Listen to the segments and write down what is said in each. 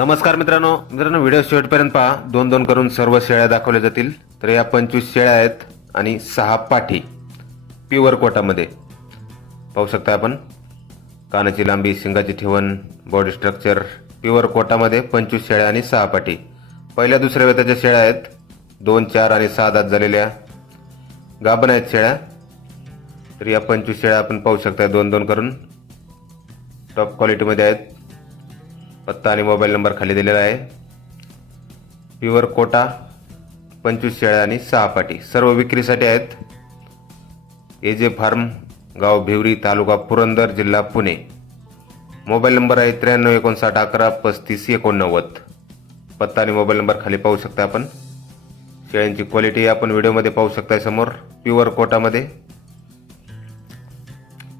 नमस्कार मित्रांनो. मित्रांनो व्हिडिओ शेवटपर्यंत पहा. दोन दोन करून सर्व शेळ्या दाखवल्या जातील. तर या पंचवीस शेळ्या आहेत आणि सहा पाठी प्युअर कोटामध्ये. पाहू शकता आपण. कानाची लांबी शिंगाची ठेवण बॉडी स्ट्रक्चर प्युअर कोटामध्ये पंचवीस शेळ्या आणि सहा पाठी. पहिल्या दुसऱ्या वेताच्या शेळ्या आहेत. दोन चार आणि सहा दात झालेल्या गाभण आहेत शेळ्या. तर या पंचवीस शेळ्या आपण पाहू शकता. दोन दोन करून टॉप क्वालिटीमध्ये आहेत. पत्ता आणि मोबाईल नंबर खाली दिलेला आहे. प्युअर कोटा पंचवीस शेळ्या आणि सहा पाटी. सर्व विक्रीसाठी आहेत. ए जे फार्म गाव भिवरी तालुका पुरंदर जिल्हा पुणे. मोबाईल नंबर आहे त्र्याण्णव एकोणसाठ अकरा पस्तीस एकोणनव्वद. पत्ता आणि मोबाईल नंबर खाली पाहू शकता आपण. शेळ्यांची क्वालिटी आपण व्हिडिओमध्ये पाहू शकता समोर प्युअर कोटामध्ये.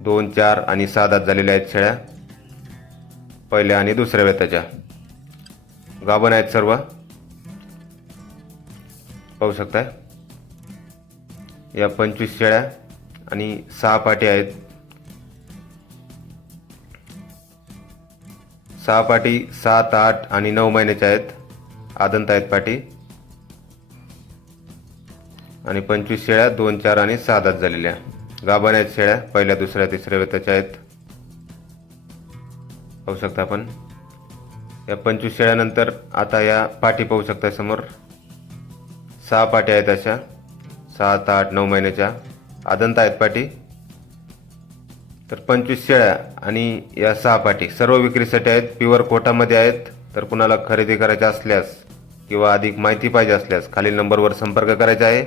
दोन चार आणि सात आत झालेल्या आहेत शेळ्या. पहिल्या आणि दुसऱ्या वेताच्या गाभण आहेत सर्व. पाहू शकताय? या पंचवीस शेळ्या आणि सहा पाटी आहेत. सहा पाटी सात आठ आणि नऊ महिन्याच्या आहेत. आदंत आहेत पाटी. आणि पंचवीस शेळ्या दोन चार आणि सहा दात झालेल्या. गाभण आहेत शेळ्या पहिल्या दुसऱ्या तिसऱ्या वेताच्या आहेत. पाहू शकता आपण. या पंचवीस शेळ्यानंतर आता या पाठी पाहू शकता समोर. सहा पाट्या आहेत अशा. सात आठ नऊ महिन्याच्या. आदंत आहेत पाठी तर पंचवीस शेळ्या आणि या सहा पाठी सर्व विक्रीसाठी आहेत. प्युअर कोटामध्ये आहेत. तर कुणाला खरेदी करायच्या असल्यास किंवा अधिक माहिती पाहिजे असल्यास खालील नंबरवर संपर्क करायचा आहे.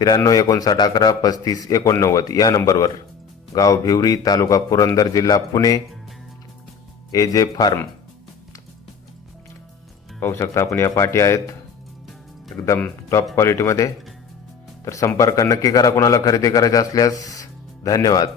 त्र्याण्णव एकोणसाठ अकरा पस्तीस एकोणनव्वद या नंबरवर. गाव भिवरी तालुका पुरंदर जिल्हा पुणे. ए जे फार्म. पाहू शकता आपण या पाठी आहेत. एकदम टॉप क्वालिटीमध्ये तर संपर्क नक्की करा कोणाला खरेदी करायचा असल्यास. धन्यवाद.